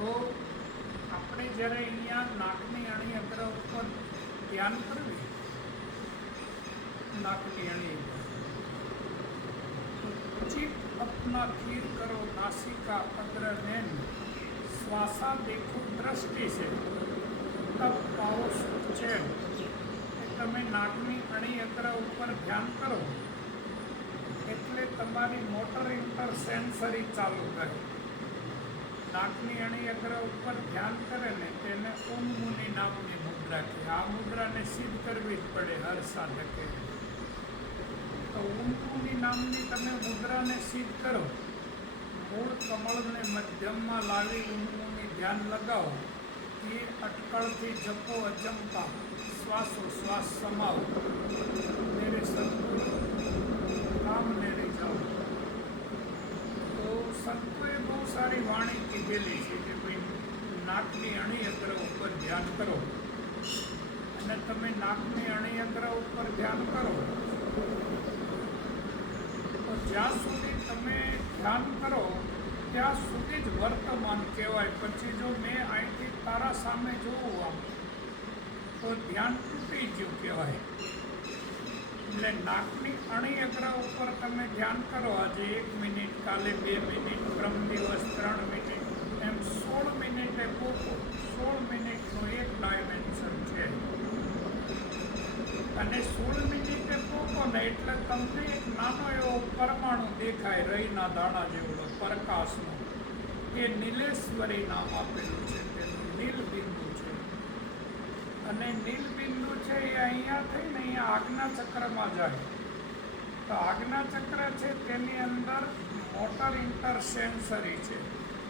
તો આપણે જ્યારે અહીંયા નાકની અણી અગ્ર ઉપર ધ્યાન કરવી, નાકની અણી चित अपना धीर करो नासिका अग्र नैन श्वासा देखो दृष्टि से तब पाओ सुख चैन। તમે નાકની અણી અગ્ર ઉપર ધ્યાન કરો એટલે તમારી મોટર ઇન્ટરસેન્સરી ચાલુ કરે। નાકની અણી અગ્ર ઉપર ધ્યાન કરે ને તેને ઓમ મુનિ નામની મુદ્રા છે। આ મુદ્રાને સિદ્ધ કરવી જ પડે હર સાધકે। તો ઓમ મુનિ નામની તમે મુદ્રાને સિદ્ધ કરો, મૂળ કમળને મધ્યમમાં લાવી ઓમ મુનિ ધ્યાન લગાવો। એ અટકળથી જપો અજંપા શ્વાસોશ્વાસ સમાવો। મેરે સદગુરુ કામ મેરે જાઓ। તો સંતોએ બહુ સારી વાણી કીધેલી છે કે ભાઈ નાકની અણી અગ્ર ઉપર ધ્યાન કરો, અને તમે નાકની અણી અગ્ર ઉપર ધ્યાન કરો તો જ્યાં સુધી તમે ધ્યાન કરો ત્યાં સુધી જ વર્તમાન કહેવાય। પછી જો મેં અહીંથી તારા સામે જોવું આમ તો ધ્યાન તૂટી ગયું કહેવાય। એટલે નાકની અણી અગ્ર ઉપર તમે ધ્યાન કરો, આજે 1 મિનિટ, કાલે 2 મિનિટ, પ્રમ દિવસ 3 મિનિટ, એમ 16 મિનિટે પોકો। 16 મિનિટનું એક ડાયમેન્શન છે, અને 16 મિનિટે પોકો ને એટલે તમને એક નાનો એવો પરમાણુ દેખાય, રઈના દાણા જેવડો પ્રકાશનો। એ નીલેશ્વરી નામ આપેલું છે, તેનું નીલબિંદુ છે। અને નીલબિંદુ છે એ અહીંયા થઈને અહીંયા આજ્ઞા ચક્રમાં જાય। તો આજ્ઞા ચક્ર છે તેની અંદર મોટર ઇન્ટરસેન્સરી છે,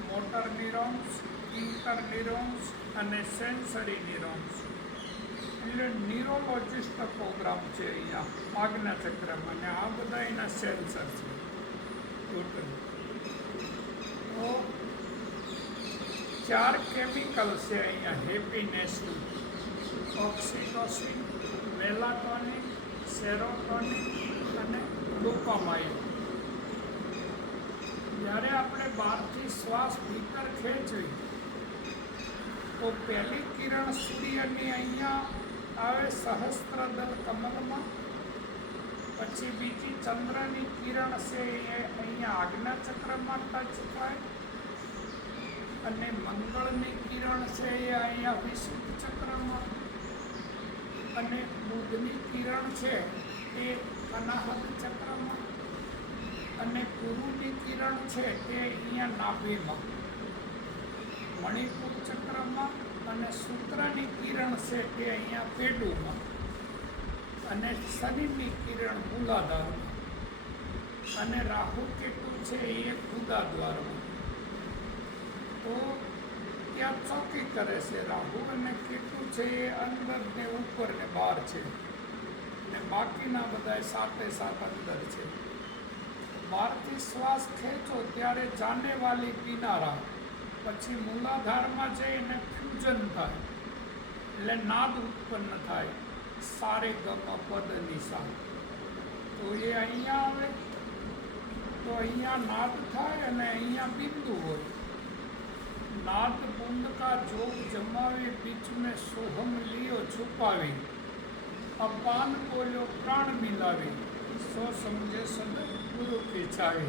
મોટર ન્યુરોન્સ, ઇન્ટર ન્યુરોન્સ અને સેન્સરી ન્યુરોન્સ। એટલે ન્યુરોલોજિસ્ટ પ્રોગ્રામ છે અહીંયા આજ્ઞા ચક્રમાં, અને આ બધા એના સેન્સર છે ટોટલ। તો 4 કેમિકલ છે અહીંયા હેપીનેસનું: ઓક્સિટોસિન, મેલાટોનિન, સેરોટોનિન અને ડોપામાઇન। જ્યારે આપણે બહારથી શ્વાસ ભીતર ખેંચવી તો પહેલી કિરણ સૂર્યની અહીંયા આવે સહસ્ત્રદળ કમલમાં, પછી બીજી ચંદ્રની કિરણ છે એ અહીંયા આજ્ઞા ચક્રમાં ટચ થાય, અને મંગળની કિરણ છે એ અહીંયા વિશુદ્ધ ચક્રમાં, અને બુધની કિરણ છે એ અનાહત ચક્રમાં, અને ગુરુની કિરણ છે એ અહીંયા નાભીમાં મણિપુર ચક્રમાં, અને શુક્રની કિરણ છે તે અહીંયા પેડુમાં, અને શનિની કિરણ મૂલાધારમાં, અને રાહુ કેતુ છે એ ગુદાદ્વારમાં। તો ત્યાં ચોકી કરે છે, રાહુ અને કેતુ છે એ અંદર ને ઉપર ને બહાર છે, ને બાકીના બધા 7 અંદર છે। બહારથી શ્વાસ ખેંચો ત્યારે જાને વાલી કિનારા, પછી મૂલાધારમાં જઈને ફ્યુઝન થાય એટલે નાદ ઉત્પન્ન થાય, સારે ગમ પદ નિશા। તો એ અહીંયા આવે તો અહીંયા નાદ થાય, અને અહીંયા બિંદુ હોય। नाद बूंद का जोग जमावे बीच में सोहम लियो छुपावी, अपान बोलो प्राण मिलावे, सो समझे सद गुरु की चावे।